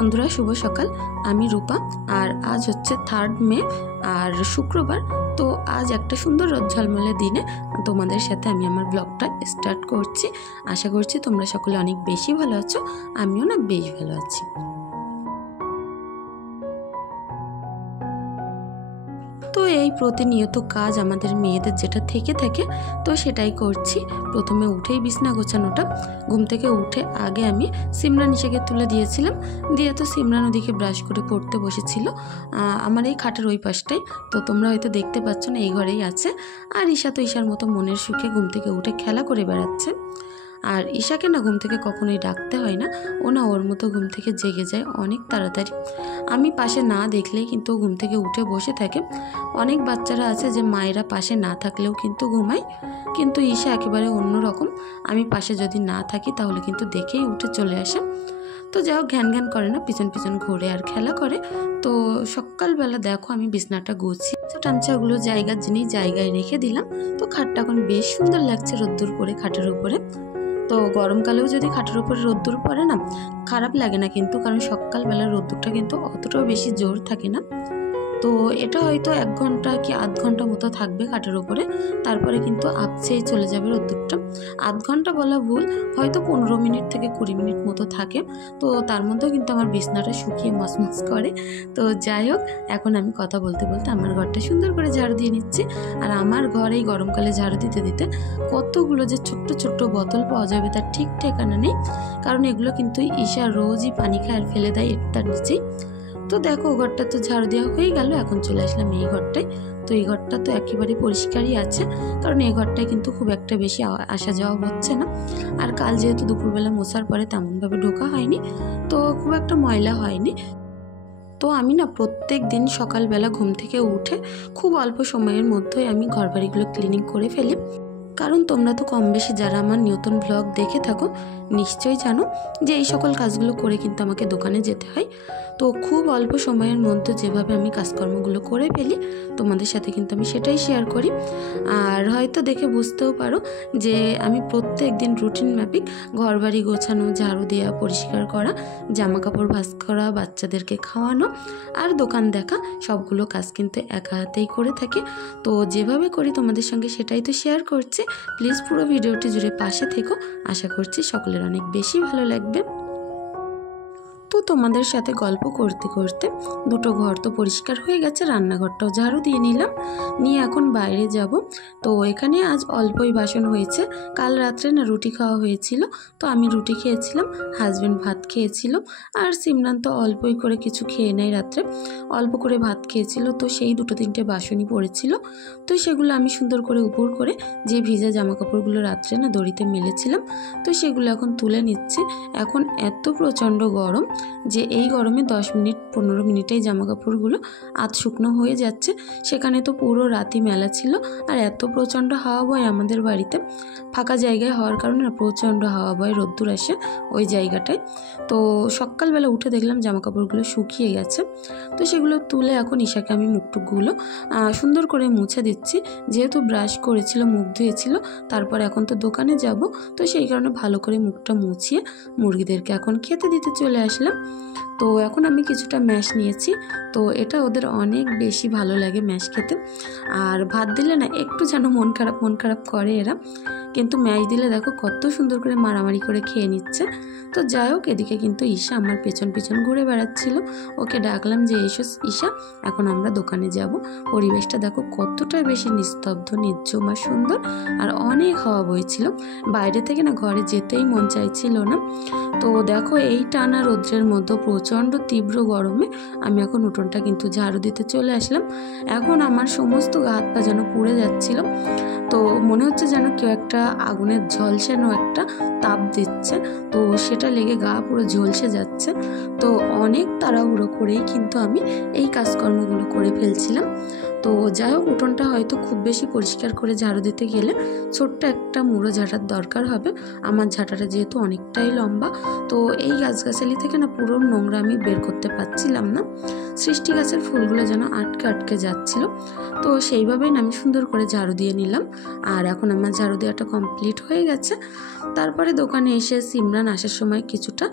বন্ধুরা, শুভ সকাল। আমি রূপা, আর আজ হচ্ছে 3 মে আর শুক্রবার। তো আজ একটা সুন্দর রোদ ঝলমলে দিনে তোমাদের সাথে আমি আমার ব্লগটা স্টার্ট করছি। আশা করছি তোমরা সকলে অনেক বেশি ভালো আছো, আমিও না বেশ ভালো আছি। তো এই প্রতিনিয়ত কাজ আমাদের মেয়েদের যেটা থেকে থাকে, তো সেটাই করছি। প্রথমে উঠেই বিছনা গোছানোটা, ঘুম থেকে উঠে আগে আমি সিমরান ইশাকে তুলে দিয়েছিলাম, দিয়ে তো সিমরান ওদিকে ব্রাশ করে পড়তে বসেছিল আমার এই খাটের ওই পাশটাই। তো তোমরা হয়তো দেখতে পাচ্ছ না, এই ঘরেই আছে। আর ঈশা তো ঈশার মতো মনের সুখে ঘুম থেকে উঠে খেলা করে বেড়াচ্ছে। আর ঈশাকে না ঘুম থেকে কখনোই ডাকতে হয় না, ও না ওর মতো ঘুম থেকে জেগে যায় অনেক তাড়াতাড়ি। আমি পাশে না দেখলেই কিন্তু ঘুম থেকে উঠে বসে থাকে। অনেক বাচ্চারা আছে যে মায়েরা পাশে না থাকলেও কিন্তু ঘুমায়, কিন্তু ঈশা একেবারে অন্যরকম। আমি পাশে যদি না থাকি তাহলে কিন্তু দেখেই উঠে চলে আসে। তো যাই হোক, ঘ্যান ঘ্যান করে না, পিছন পিছন ঘুরে আর খেলা করে। তো সকালবেলা দেখো আমি বিছনাটা গুছিয়ে টামচাগুলো জায়গার জিনিস জায়গায় রেখে দিলাম। তো খাটটা এখন বেশ সুন্দর লাগছে রোদ্দুর করে খাটের উপরে। তো গরমকালেও যদি খাটের উপরে রোদ্দুর পড়ে না, খারাপ লাগে না কিন্তু, কারণ সকালবেলা রোদ্দুরটা কিন্তু অতটাও বেশি জোর থাকে না। তো এটা হয়তো 1 ঘন্টা কি আধ ঘন্টা মতো থাকবে খাটের উপরে, তারপরে কিন্তু আপচেই চলে যাবে রোদ্দুরটা। আধ ঘন্টা বলা ভুল, হয়তো 15 মিনিট থেকে 20 মিনিট মতো থাকে। তো তার মধ্যেও কিন্তু আমার বিছনাটা শুকিয়ে মচমচ করে। তো যাই হোক, এখন আমি কথা বলতে বলতে আমার ঘরটা সুন্দর করে ঝাড়ু দিয়ে নিচ্ছি। আর আমার ঘরে এই গরমকালে ঝাড়ু দিতে দিতে কতগুলো যে ছোট্ট ছোট্ট বোতল পাওয়া যাবে তার ঠিক ঠিকানা নেই, কারণ এগুলো কিন্তু ঈশা রোজই পানি খায় আর ফেলে দেয় তার নিচেই। তো দেখো, ঘরটা তো ঝাড়ু দেওয়া হয়ে গেল, এখন চলে আসলাম এই ঘরটায়। তো এই ঘরটা তো একেবারে পরিষ্কারই আছে, কারণ এই ঘরটায় কিন্তু খুব একটা বেশি আসা যাওয়া হচ্ছে না। আর কাল যেহেতু দুপুরবেলা মোছার পরে তেমনভাবে ঢোকা হয়নি, তো খুব একটা ময়লা হয়নি। তো আমি না প্রত্যেক দিন সকালবেলা ঘুম থেকে উঠে খুব অল্প সময়ের মধ্যেই আমি ঘরবাড়িগুলো ক্লিনিং করে ফেলি, কারণ তোমরা তো কম বেশি যারা আমার নতুন ব্লগ দেখে থাকো নিশ্চয়ই জানো যে এই সকল কাজগুলো করে কিন্তু আমাকে দোকানে যেতে হয়। তো খুব অল্প সময়ের মধ্যে যেভাবে আমি কাজকর্মগুলো করে ফেলি, তোমাদের সাথে কিন্তু আমি সেটাই শেয়ার করি। আর হয়তো দেখে বুঝতেও পারো যে আমি প্রত্যেক দিন রুটিন মাফিক ঘরবাড়ি গোছানো, ঝাড়ু দেওয়া, পরিষ্কার করা, জামা কাপড় ভাঁজ করা, বাচ্চাদেরকে খাওয়ানো আর দোকান দেখা, সবগুলো কাজ কিন্তু একা হাতেই করে থাকি। তো যেভাবে করি তোমাদের সঙ্গে সেটাই তো শেয়ার করছি। প্লিজ পুরো ভিডিওটি জুড়ে পাশে থেকো, আশা করছি সকলের অনেক বেশি ভালো লাগবে। তো তোমাদের সাথে গল্প করতে করতে দুটো ঘর তো পরিষ্কার হয়ে গেছে, রান্নাঘরটাও ঝাড়ু দিয়ে নিলাম, নিয়ে এখন বাইরে যাব। তো এখানে আজ অল্পই বাসন হয়েছে, কাল রাত্রে না রুটি খাওয়া হয়েছিল, তো আমি রুটি খেয়েছিলাম, হাজব্যান্ড ভাত খেয়েছিল, আর সিমরান তো অল্পই করে কিছু খেয়ে নেয় রাত্রে, অল্প করে ভাত খেয়েছিল। তো সেই 2-3টে বাসনই পড়েছিল, তো সেগুলো আমি সুন্দর করে উপর করে যে ভিজা জামা কাপড়গুলো রাত্রে না দড়িতে মেলেছিলাম, তো সেগুলো এখন তুলে নিচ্ছি। এখন এত প্রচণ্ড গরম যে এই গরমে 10-15 মিনিটেই জামা কাপড়গুলো আধ শুকনো হয়ে যাচ্ছে। সেখানে তো পুরো রাতি মেলা ছিল, আর এত প্রচণ্ড হাওয়া বয় আমাদের বাড়িতে, ফাঁকা জায়গায় হওয়ার কারণে না প্রচণ্ড হাওয়া বয়, রোদ্দুর আসে ওই জায়গাটায়। তো সকালবেলা উঠে দেখলাম জামা কাপড়গুলো শুকিয়ে গেছে, তো সেগুলো তুলে এখন ঈশাকে আমি মুখটুকগুলো সুন্দর করে মুছে দিচ্ছি। যেহেতু ব্রাশ করেছিল, মুখ ধুয়েছিল, তারপর এখন তো দোকানে যাব, তো সেই কারণে ভালো করে মুখটা মুছিয়ে মুরগিদেরকে এখন খেতে দিতে চলে আসলাম। তো এখন আমি কিছুটা ম্যাশ নিয়েছি, তো এটা ওদের অনেক বেশি ভালো লাগে ম্যাশ খেতে। আর ভাত দিলে না একটু যেন মন খারাপ করে এরা, কিন্তু ম্যাশ দিলে দেখো কত সুন্দর করে মারামারি করে খেয়ে নিচ্ছে। তো যাই হোক, এদিকে কিন্তু ঈশা আমার পেছন পেছন ঘুরে বেড়াচ্ছিল, ওকে ডাকলাম যে এসো ঈশা, এখন আমরা দোকানে যাব। পরিবেশটা দেখো কতটা বেশি নিস্তব্ধ, নির্জম আর সুন্দর, আর অনেক হাওয়া বইছিল, বাইরে থেকে না ঘরে যেতেই মন চাইছিল না। তো দেখো এই টানা রৌদ্রের মধ্যে প্রচণ্ড তীব্র গরমে আমি এখন উঠোনটা কিন্তু ঝাড়ু দিতে চলে আসলাম। এখন আমার সমস্ত গা হাত পা যেন পুড়ে যাচ্ছিল, তো মনে হচ্ছে যেন কেউ একটা আগুনের ঝলসানো একটা তাপ দিচ্ছে, তো সেটা লেগে গা পুরো ঝলসে যাচ্ছে। তো অনেক তাড়াহুড়ো করেই কিন্তু আমি এই কাজকর্মগুলো করে ফেলছিলাম। তো যাই হোক, উঠোনটা হয়তো খুব বেশি পরিষ্কার করে ঝাড়ু দিতে গেলে ছোট্ট একটা মুড়ো ঝাঁটার দরকার হবে। আমার ঝাঁটাটা যেহেতু অনেকটাই লম্বা, তো এই গাছগাছালি থেকে না পুরো নোংরা আমি বের করতে পারছিলাম না। সৃষ্টি গাছের ফুলগুলো যেন আটকে আটকে যাচ্ছিল। তো সেইভাবেই আমি সুন্দর করে ঝাড়ু দিয়ে নিলাম। আর এখন আমার ঝাড়ু দেওয়াটা কমপ্লিট হয়ে গেছে। তারপরে দোকানে এসে সিমরান আসার সময় কিছুটা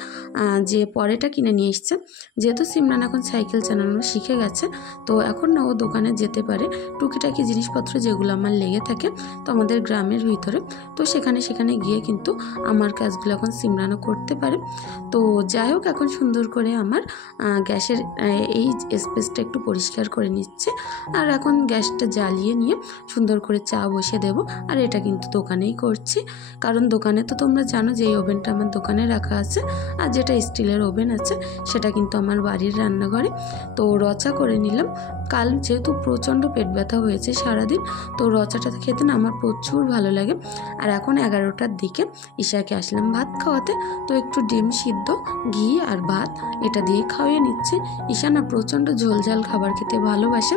যে পরেটা কিনে নিয়ে এসছে। যেহেতু সিমরান এখন সাইকেল চালানো শিখে গেছে, তো এখন না ও দোকানে যেতে পারে। টুকিটাকি জিনিসপত্র যেগুলো আমার লেগে থাকে তো আমাদের গ্রামের ভিতরে, তো সেখানে গিয়ে কিন্তু আমার কাজগুলো এখন সিমরানও করতে পারে। তো যাই হোক, এখন সুন্দর করে আমার গ্যাসের এই স্পেসটা একটু পরিষ্কার করে নিচ্ছে। আর এখন গ্যাসটা জ্বালিয়ে নিয়ে সুন্দর করে চা বসিয়ে দেব। আর এটা কিন্তু দোকানেই করছি, কারণ দোকানে তো তোমরা জানো যে এই ওভেনটা আমার দোকানে রাখা আছে, আর যেটা স্টিলের ওভেন আছে সেটা কিন্তু আমার বাড়ির রান্নাঘরে। তো রচা করে নিলাম। কাল যেহেতু প্রচণ্ড পেট ব্যথা হয়েছে সারাদিন, তো রচাটা খেতে না আমার প্রচুর ভালো লাগে। আর এখন 11টার দিকে ঈশাকে আসলাম ভাত খাওয়াতে, তো একটু ডিম সিদ্ধ, ঘি আর ভাত এটা দিয়ে খাওয়িয়ে নিচ্ছে। ঈশা না প্রচণ্ড ঝোলঝাল খাবার খেতে ভালোবাসে,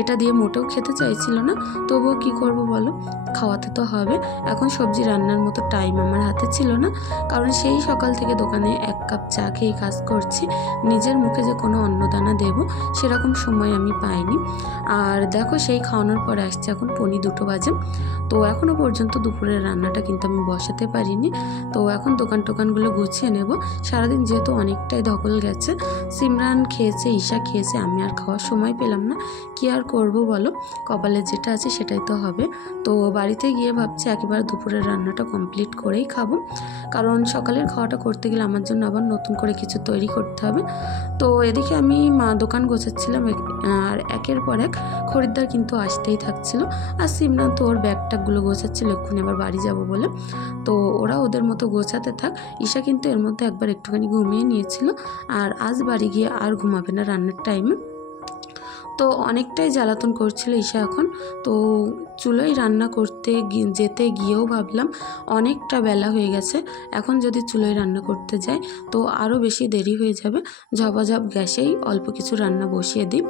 এটা দিয়ে মোটেও খেতে চাইছিল না, তবুও কি করব বলো, খাওয়াতে তো হবে। এখন সবজি রান্নার মতো টাইম আমার হাতে ছিল না, কারণ সেই সকাল থেকে দোকানে 1 কাপ চা খেয়ে কাজ করছি। নিজের মুখে যে কোনো অন্নদানা দেব সেরকম সময় আমি পাইনি। আর দেখো, সেই খাওয়ানোর পরে আসছে এখন 2:45 বাজে। তো এখনও পর্যন্ত দুপুরের রান্নাটা কিন্তু আমি বসাতে পারিনি। তো এখন টোকানগুলো গুছিয়ে নেব। সারাদিন যেহেতু অনেকটাই ধকল গেছে, সিমরান খেয়েছে, ঈশা খেয়েছে, আমি আর খাওয়ার সময় পেলাম না। কি আর করব বলো, কপালে যেটা আছে সেটাই তো হবে। তো বাড়িতে গিয়ে ভাবছি একেবারে দুপুরের রান্নাটা কমপ্লিট করেই খাবো, কারণ সকালের খাওয়াটা করতে গেলে আমার জন্য আবার নতুন করে কিছু তৈরি করতে হবে। তো এদিকে আমি দোকান গোছাচ্ছিলাম, আর একের পর এক খরিদ্দার কিন্তু আসতেই থাকছিল। আর সিমরান তো ওর ব্যাগটাগুলো গোছাচ্ছিল, এক্ষুনি আবার বাড়ি যাব বলে। তো ওরা ওদের মতো গোছাতে থাক। ঈশা কিন্তু এর মধ্যে একবার একটুখানি ঘুমিয়ে নিয়েছিল, আর আজ বাড়ি গিয়ে আর ঘুমাবে না রান্নার টাইমে। তো অনেকটাই জ্বালাতন করছিল ঈশা এখন। তো চুলোয় রান্না করতে যেতে গিয়েও ভাবলাম অনেকটা বেলা হয়ে গেছে, এখন যদি চুলোয় রান্না করতে যাই তো আরও বেশি দেরি হয়ে যাবে। ঝপাঝপ গ্যাসেই অল্প কিছু রান্না বসিয়ে দিই।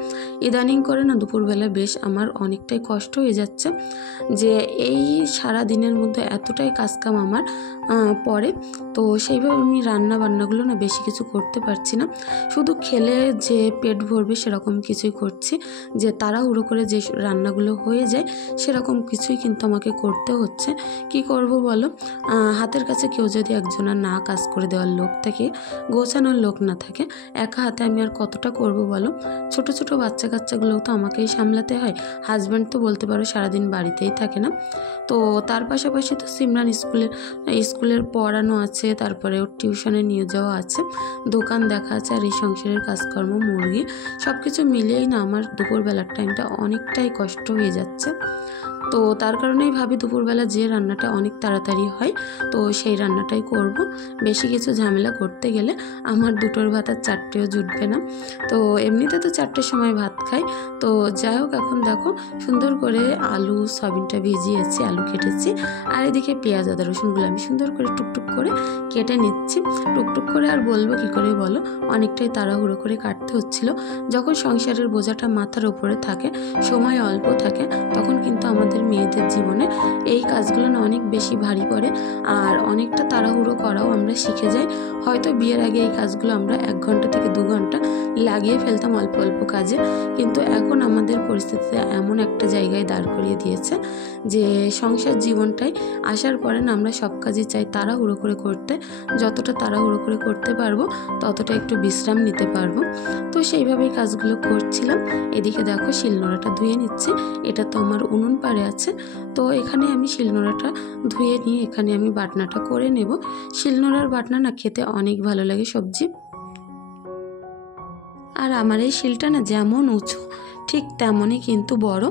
ইদানিং করে না দুপুরবেলা বেশ আমার অনেকটাই কষ্ট হয়ে যাচ্ছে, যে এই সারা দিনের মধ্যে এতটাই কাজকাম আমার পরে। তো সেইভাবে আমি রান্নাবান্নাগুলো না বেশি কিছু করতে পারছি না, শুধু খেলে যে পেট ভরবে সেরকম কিছুই করছি, যে তাড়াহুড়ো করে যে রান্নাগুলো হয়ে যায় সেরকম কিছুই কিন্তু আমাকে করতে হচ্ছে। কি করব বলো, হাতের কাছে কেউ যদি একজনের না কাজ করে দেওয়ার লোক থাকে, গোছানোর লোক না থাকে, একা হাতে আমি আর কতটা করব বলো। ছোট ছোট বাচ্চা কাচ্চাগুলোও তো আমাকেই সামলাতে হয়। হাজব্যান্ড তো বলতে পারো সারাদিন বাড়িতেই থাকে না। তো তার পাশাপাশি তো সিমরান স্কুলের পড়ানো আছে, তারপরে ওর টিউশনে নিয়ে যাওয়া আছে, দোকান দেখা আছে, আর এই সংসারের কাজকর্ম, মুরগি, সব কিছু মিলিয়েই না আমার দুপুরবেলার টাইমটা অনেকটাই কষ্ট হয়ে যাচ্ছে। তো তার কারণেই ভাবি দুপুরবেলা যে রান্নাটা অনেক তাড়াতাড়ি হয় তো সেই রান্নাটাই করব। বেশি কিছু ঝামেলা করতে গেলে আমার 2টোর ভাত আর 4টেও জুটবে না। তো এমনিতে তো 4টের সময় ভাত খাই। তো যাই হোক, এখন দেখো সুন্দর করে আলু সয়াবিনটা ভিজিয়েছি, আলু কেটেছি, আর এদিকে পেঁয়াজ আদা রসুনগুলো আমি সুন্দর করে টুকটুক করে কেটে নিচ্ছি। টুকটুক করে আর বলবো কি করে বলো, অনেকটাই তাড়াহুড়ো করে কাটতে হচ্ছিল। যখন সংসারের বোঝাটা মাথার উপরে থাকে, সময় অল্প থাকে, তখন কিন্তু আমাদের মেয়েদের জীবনে এই কাজগুলো না অনেক বেশি ভারী পড়ে, আর অনেকটা তাড়াহুড়ো করাও আমরা শিখে যাই। হয়তো বিয়ের আগে এই কাজগুলো আমরা 1 ঘন্টা থেকে 2 ঘন্টা লাগিয়ে ফেলতাম অল্প অল্প কাজে, কিন্তু এখন আমাদের পরিস্থিতিতে এমন একটা জায়গায় দাঁড় করিয়ে দিয়েছে যে সংসার জীবনটাই আসার পরে না আমরা সব কাজই চাই তাড়াহুড়ো করে করতে। যতটা তাড়াহুড়ো করে করতে পারবো ততটা একটু বিশ্রাম নিতে পারবো। তো সেইভাবেই কাজগুলো করছিলাম। এদিকে দেখো শিলনোড়াটা ধুয়ে নিচ্ছি, এটা তো আমার উনুন পাড়ে আছে। তো এখানে আমি শিলনোড়াটা ধুয়ে নিয়ে এখানে আমি বাটনাটা করে নেব। শিলনোড়ার বাটনা না খেতে অনেক ভালো লাগে সবজি। আর আমার এই শিলটা না যেমন উঁচু ঠিক তেমনই কিন্তু বড়,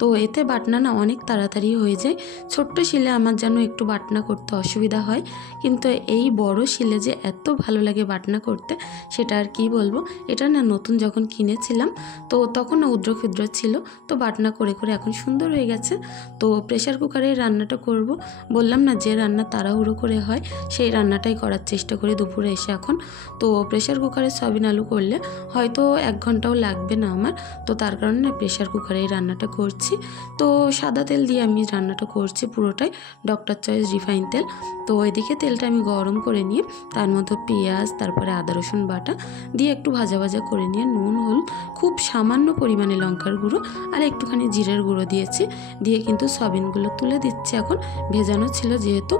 তো এতে বাটনা না অনেক তাড়াতাড়ি হয়ে যায়। ছোট্ট শিলে আমার যেন একটু বাটনা করতে অসুবিধা হয়, কিন্তু এই বড় শিলে যে এত ভালো লাগে বাটনা করতে সেটা আর কি বলবো। এটা না নতুন যখন কিনেছিলাম তো তখন না উদ্র ক্ষুদ্র ছিল, তো বাটনা করে করে এখন সুন্দর হয়ে গেছে। তো প্রেশার কুকারে রান্নাটা করব। বললাম না যে রান্না তাড়াহুড়ো করে হয় সেই রান্নাটাই করার চেষ্টা করি দুপুরে এসে এখন। তো প্রেশার কুকারে সয়াবিন আলু করলে হয়তো 1 ঘন্টাও লাগবে না আমার, তো তার কারণে না প্রেশার কুকারে এই রান্নাটা করছি। তো সাদা তেল দিয়ে আমি রান্নাটা করছি পুরোটাই, ডক্টর চয়েস রিফাইন তেল। তো এদিকে তেলটা আমি গরম করে নিয়ে তার মধ্যে পেঁয়াজ, তারপরে আদা রসুন বাটা দিয়ে একটু ভাজা ভাজা করে নিয়ে নুন, হলুদ, খুব সামান্য পরিমাণে লঙ্কার গুঁড়ো আর একটুখানি জিরের গুঁড়ো দিয়েছি। দিয়ে কিন্তু সয়াবিনগুলো তুলে দিচ্ছি, এখন ভেজানো ছিল যেহেতু।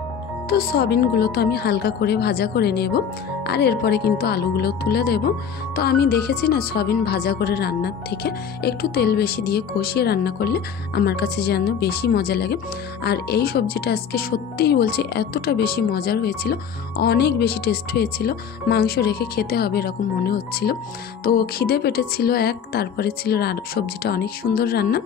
তো সয়াবিনগুলো তো আমি হালকা করে ভাজা করে নেব, আর এরপরে কিন্তু আলুগুলো তুলে দেব। তো আমি দেখেছি না, সয়াবিন ভাজা করে রান্নার থেকে একটু তেল বেশি দিয়ে কষিয়ে রান্না করলে আমার কাছে যেন বেশি মজা লাগে। আর এই সবজিটা আজকে সত্যিই বলছি এতটা বেশি মজার হয়েছিল, অনেক বেশি টেস্ট হয়েছিল, মাংস রেখে খেতে হবে এরকম মনে হচ্ছিল। তো খিদে পেটে ছিল এক, তারপরে ছিল সবজিটা অনেক সুন্দর রান্না।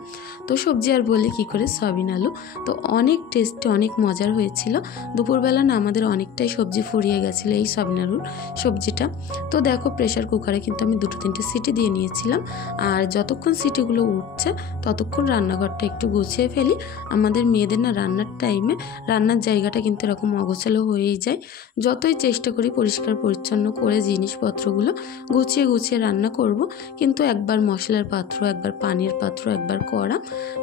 তো সবজি আর বলি কী করে, সয়াবিন আলু তো অনেক টেস্টি, অনেক মজার হয়েছিল। দুপুরবেলা না আমাদের অনেকটাই সবজি ফুরিয়ে গেছিলো এই সয়াবিন আলুর সবজিটা। তো দেখো প্রেশার কুকারে কিন্তু আমি 2-3টে সিটি দিয়ে নিয়েছিলাম, আর যতক্ষণ সিটিগুলো উঠছে ততক্ষণ রান্নাঘরটা একটু গুছিয়ে ফেলি। আমাদের মেয়েদের না রান্নার টাইমে রান্নার জায়গাটা কিন্তু এরকম অগোছালো হয়েই যায়। যতই চেষ্টা করি পরিষ্কার পরিচ্ছন্ন করে জিনিসপত্রগুলো গুছিয়ে গুছিয়ে রান্না করব, কিন্তু একবার মশলার পাত্র, একবার পানির পাত্র, একবার কড়া,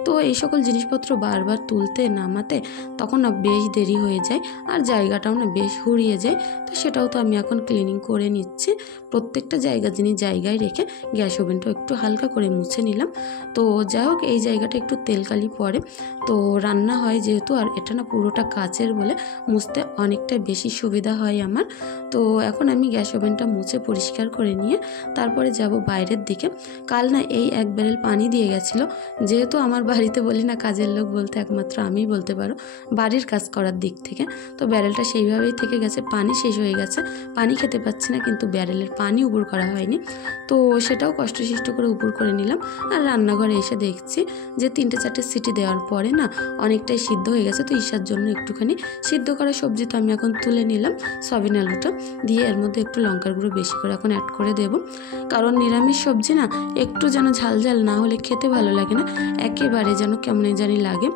তো এই সকল জিনিসপত্র বারবার তুলতে নামাতে তখন না বেশ দেরি হয়ে যায়, আর জায়গাটাও না বেশ হুড়িয়ে যায়। তো সেটাও তো আমি এখন ক্লিনিং করে নিচ্ছি, প্রত্যেকটা জায়গা জিনিস জায়গায় রেখে গ্যাস ওভেনটাও একটু হালকা করে মুছে নিলাম। তো যাই হোক, এই জায়গাটা একটু তেলকালি পড়ে, তো রান্না হয় যেহেতু, আর এটা না পুরোটা কাচের বলে মুছতে অনেকটা বেশি সুবিধা হয় আমার। তো এখন আমি গ্যাস ওভেনটা মুছে পরিষ্কার করে নিয়ে তারপরে যাব বাইরের দিকে। কাল না এই 1 ব্যারেল পানি দিয়ে গেছিলো, যেহেতু আমার বাড়িতে বলি না কাজের লোক বলতে একমাত্র আমিই বলতে পারো বাড়ির কাজ করার দিক থেকে। তো ব্যারেলটা সেইভাবেই থেকে গেছে, পানি শেষ হয়ে গেছে, পানি খেতে পাচ্ছি না, কিন্তু ব্যারেলের পানি উপর করা হয়নি। তো সেটাও কষ্টসিষ্ট করে উপর করে নিলাম। আর রান্নাঘরে এসে দেখছি যে 3-4টে সিটি দেওয়ার পরে না অনেকটাই সিদ্ধ হয়ে গেছে। তো ঈশার জন্য একটুখানি সিদ্ধ করা সবজি তো আমি এখন তুলে নিলাম, সয়াবিন আলুটা দিয়ে এর মধ্যে একটু লঙ্কার গুঁড়ো বেশি করে এখন অ্যাড করে দেব, কারণ নিরামিষ সবজি না একটু যেন ঝাল ঝাল না হলে খেতে ভালো লাগে না, একেবারে যেন কেমন জানি লাগে।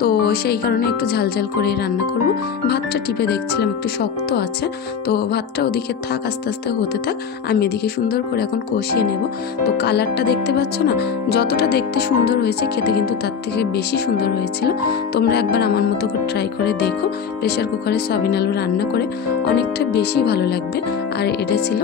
তো সেই কারণে একটু ঝাল ঝাল করে রান্না করব। ভাতটা টিপে দেখছিলাম একটু শক্ত আছে, তো ভাতটা ওদিকে থাক, আস্তে আস্তে হতে থাক, আমি এদিকে সুন্দর করে এখন কষিয়ে নেব। তো কালারটা দেখতে পাচ্ছ না, যতটা দেখতে সুন্দর হয়েছে খেতে কিন্তু তার থেকে বেশি সুন্দর হয়েছিল। তোমরা একবার আমার মতো করে ট্রাই করে দেখো, প্রেশার কুকারে সয়াবিন আলু রান্না করে অনেকটা বেশি ভালো লাগবে। আর এটা ছিল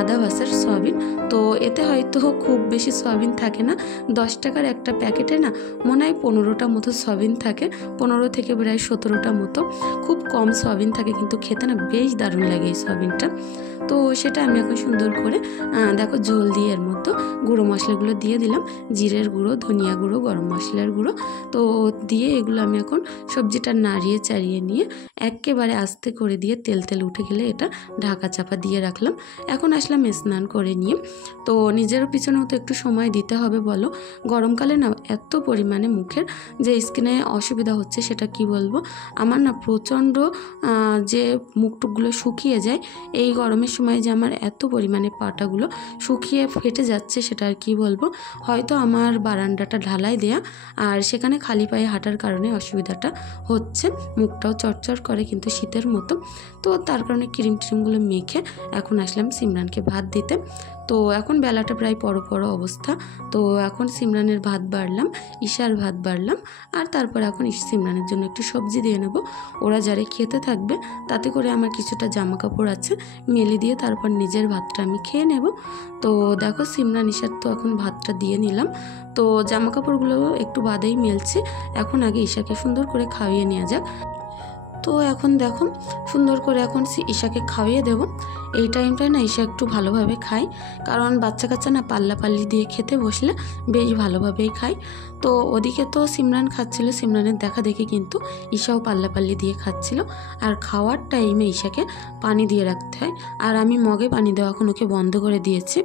আদা ভাসার সয়াবিন, তো এতে হয়তো খুব বেশি সয়াবিন থাকে না, 10 টাকার একটা প্যাকেটে না মনে হয় 15টা মতো সয়াবিন থাকে, 15 থেকে প্রায় 17টা মতো, খুব কম সয়াবিন থাকে, কিন্তু খেতে না বেশ দারুণ লাগে এই সয়াবিনটা। তো সেটা আমি এখন সুন্দর করে দেখো ঝোল দিয়ে এর মধ্যে গুঁড়ো মশলাগুলো দিয়ে দিলাম, জিরের গুঁড়ো, ধনিয়া গুঁড়ো, গরম মশলার গুঁড়ো, তো দিয়ে এগুলো আমি এখন সবজিটা নাড়িয়ে চাড়িয়ে নিয়ে একেবারে আস্তে করে দিয়ে তেল তেল উঠে গেলে এটা ঢাকা চাপা দিয়ে রাখলাম। এখন আসলাম স্নান করে নিয়ে, তো নিজেরও পিছনেও তো একটু সময় দিতে হবে বলো। গরমকালে না এত পরিমাণে মুখের যে স্কিনে অসুবিধা হচ্ছে সেটা কি বলবো, আমার না প্রচণ্ড যে মুখটুকগুলো শুকিয়ে যায় এই গরমের সময়, যে আমার এত পরিমাণে পাটাগুলো শুকিয়ে ফেটে যাচ্ছে সেটা আর কি বলবো। হয়তো আমার বারান্দাটা ঢালাই দেয়া, আর সেখানে খালি পায়ে হাঁটার কারণে অসুবিধাটা হচ্ছে, মুখটাও চরচর করে কিন্তু শীতের মতো। তো তার কারণে ক্রিম ট্রিমগুলো মেখে এখন আসলাম সিমরানকে ভাত দিতে। তো এখন বেলাটা প্রায় পড়ো অবস্থা, তো এখন সিমরানের ভাত বাড়লাম, ঈশার ভাত বাড়লাম, আর তারপর এখন সিমরানের জন্য একটু সবজি দিয়ে নেব, ওরা যারা খেতে থাকবে তাতে করে আমার কিছুটা জামা কাপড় আছে মেলে দিয়ে তারপর নিজের ভাতটা আমি খেয়ে নেব। তো দেখো সিমরান ঈশার তো এখন ভাতটা দিয়ে নিলাম, তো জামা কাপড়গুলো একটু বাদেই মেলছি, এখন আগে ঈশাকে সুন্দর করে খাইয়ে নেওয়া যাক। তো এখন দেখো সুন্দর করে এখন ঈশাকে খাইয়ে দেব। এই টাইমটায় না ঈশা একটু ভালোভাবে খায়, কারণ বাচ্চা কাচ্চা না পাল্লাপাল্লি দিয়ে খেতে বসলে বেশ ভালোভাবেই খায়। তো ওদিকে তো সিমরান খাচ্ছিল, সিমরানের দেখা দেখে কিন্তু ঈশাও পাল্লাপাল্লি দিয়ে খাচ্ছিল। আর খাওয়ার টাইমে ঈশাকে পানি দিয়ে রাখতে হয়, আর আমি মগে পানি দেওয়া এখন ওকে বন্ধ করে দিয়েছি।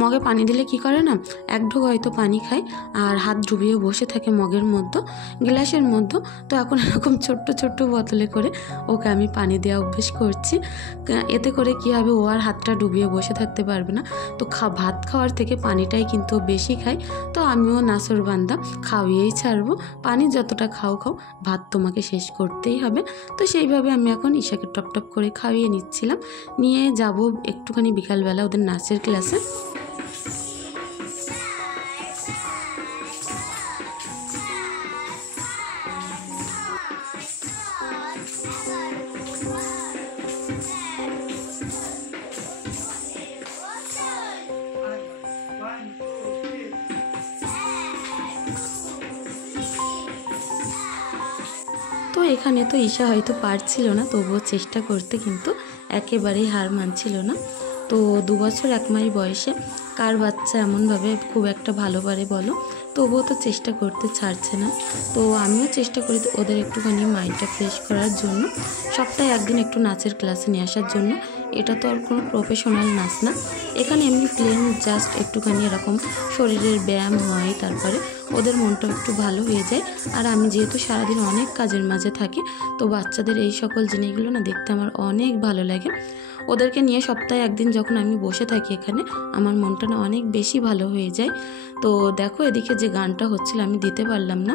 মগে পানি দিলে কি করে না, এক ঢোক হয়তো পানি খায় আর হাত ডুবিয়ে বসে থাকে মগের মধ্যে, গ্লাসের মধ্যে। তো এখন এরকম ছোট্ট ছোট্ট বোতলে করে ওকে আমি পানি দেওয়া অভ্যেস করছি, এতে করে কি হবে, ও আর হাতটা ডুবিয়ে বসে থাকতে পারবে না। তো ভাত খাওয়ার থেকে পানিটাই কিন্তু বেশি খায়। তো আমিও নাসর বান্দা, খাওয়িয়েই ছাড়বো, পানি যতটা খাও ভাত তোমাকে শেষ করতেই হবে। তো সেইভাবে আমি এখন ঈশাকে টপ টপ করে খাইয়ে নিচ্ছিলাম, নিয়ে যাব একটুখানি বিকালবেলা ওদের নাচের ক্লাসে। তো এখানে তো ঈশা হয়তো পারছিল না, তবুও চেষ্টা করতে কিন্তু একেবারেই হার মানছিল না। তো 2 বছর 1 মাস বয়সে কার বাচ্চা এমনভাবে খুব একটা ভালো পারে বলো, তবুও তো চেষ্টা করতে ছাড়ছে না। তো আমিও চেষ্টা করি ওদের একটুখানি মাইন্ডটা ফ্রেশ করার জন্য, সপ্তাহে একদিন একটু নাচের ক্লাসে নিয়ে আসার জন্য। এটা তো আর কোনো প্রফেশনাল নাচ না, এখানে এমনি প্লেন জাস্ট একটুখানি এরকম শরীরের ব্যায়াম হয়, তারপরে ওদের মনটাও একটু ভালো হয়ে যায়। আর আমি যেহেতু সারাদিন অনেক কাজের মাঝে থাকি, তো বাচ্চাদের এই সকল জিনিসগুলো না দেখতে আমার অনেক ভালো লাগে। ওদেরকে নিয়ে সপ্তাহে একদিন যখন আমি বসে থাকি এখানে, আমার মনটা না অনেক বেশি ভালো হয়ে যায়। তো দেখো এদিকে যে গানটা হচ্ছিল আমি দিতে পারলাম না,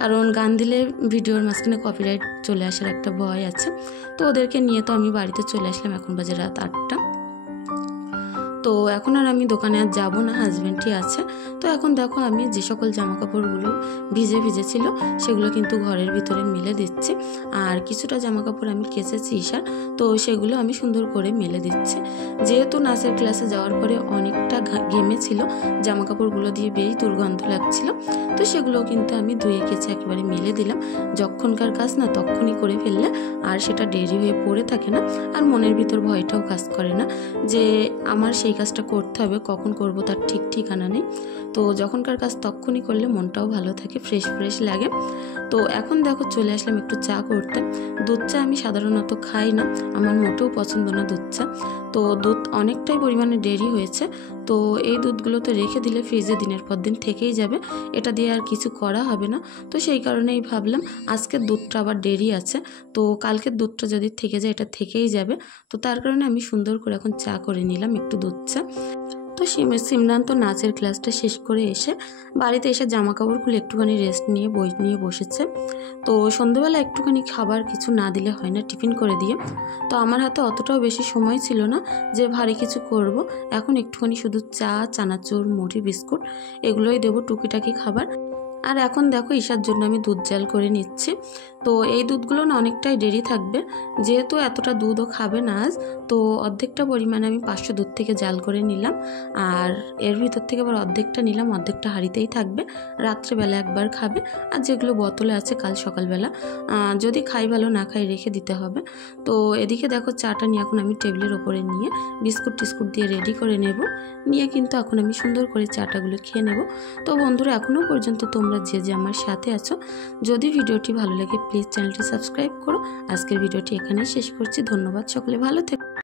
কারণ গান দিলে ভিডিওর মাঝখানে কপিরাইট চলে আসার একটা ভয় আছে। তো ওদেরকে নিয়ে তো আমি বাড়িতে চলে আসলাম, এখন বাজে রাত 8টা। তো এখন আর আমি দোকানে আর যাবো না, হাজব্যান্ডই আছে। তো এখন দেখো আমি যে সকল জামা কাপড়গুলো ভিজে ছিল সেগুলো কিন্তু ঘরের ভিতরে মেলে দিচ্ছি, আর কিছুটা জামা কাপড় আমি কেচেছি ঈশার, তো সেগুলো আমি সুন্দর করে মেলে দিচ্ছি। যেহেতু নাচের ক্লাসে যাওয়ার পরে অনেকটা ঘেমেছিল, জামা কাপড়গুলো দিয়ে বেশ দুর্গন্ধ লাগছিল, তো সেগুলো কিন্তু আমি ধুয়ে কেচে একেবারে মেলে দিলাম। যখনকার কাজ না তখনই করে ফেললে আর সেটা দেরি হয়ে পড়ে থাকে না, আর মনের ভিতর ভয়টাও কাজ করে না যে আমার সেই কাজটা করতে হবে, কখন করব তার ঠিক ঠিকানা নেই। তো যখনকার কাজ তখনই করলে মনটাও ভালো থাকে, ফ্রেশ লাগে। তো এখন দেখো চলে আসলাম একটু চা করতে। দুধ চা আমি সাধারণত খাই না, আমার মোটেও পছন্দ না দুধ চা। তো দুধ অনেকটাই পরিমাণে দেরি হয়েছে, তো এই দুধগুলো তো রেখে দিলে ফ্রিজে দিনের পর দিন থেকেই যাবে, এটা দিয়ে আর কিছু করা হবে না। তো সেই কারণেই ভাবলাম আজকের দুধটা আবার দেরি আছে, তো কালকের দুধটা যদি থেকে যায় এটা থেকেই যাবে। তো তার কারণে আমি সুন্দর করে এখন চা করে নিলাম একটু দুধ চা। তো সিমরান তো নাচের ক্লাসটা শেষ করে এসে বাড়িতে এসে জামা কাপড় খুলে একটুখানি রেস্ট নিয়ে বই নিয়ে বসেছে। তো সন্ধ্যেবেলা একটুখানি খাবার কিছু না দিলে হয় না, টিফিন করে দিয়ে। তো আমার হাতে অতটাও বেশি সময় ছিল না যে ভারী কিছু করব, এখন একটুখানি শুধু চা, চানাচুর, মুড়ি, বিস্কুট এগুলোই দেবো টুকিটাকি খাবার। আর এখন দেখো ঈশার জন্য আমি দুধ জাল করে নিচ্ছি। তো এই দুধগুলো না অনেকটাই দেরি থাকবে, যেহেতু এতটা দুধও খাবে না আজ, তো অর্ধেকটা পরিমাণে আমি 500 দুধ থেকে জাল করে নিলাম, আর এর ভিতর থেকে আবার অর্ধেকটা নিলাম, অর্ধেকটা হাঁড়িতেই থাকবে, রাত্রেবেলা একবার খাবে, আর যেগুলো বোতলে আছে কাল সকালবেলা যদি খাই ভালো, না খাই রেখে দিতে হবে। তো এদিকে দেখো চাটা নিয়ে এখন আমি টেবিলের ওপরে নিয়ে বিস্কুট টিস্কুট দিয়ে রেডি করে নেব, নিয়ে কিন্তু এখন আমি সুন্দর করে চাটাগুলো খেয়ে নেব। তো বন্ধুরা এখনও পর্যন্ত তোমরা যে আমার সাথে আছো, যদি ভিডিওটি ভালো লাগে প্লিজ চ্যানেলটি সাবস্ক্রাইব করো। আজকের ভিডিওটি এখানেই শেষ করছি, ধন্যবাদ, সকলে ভালো থেকো।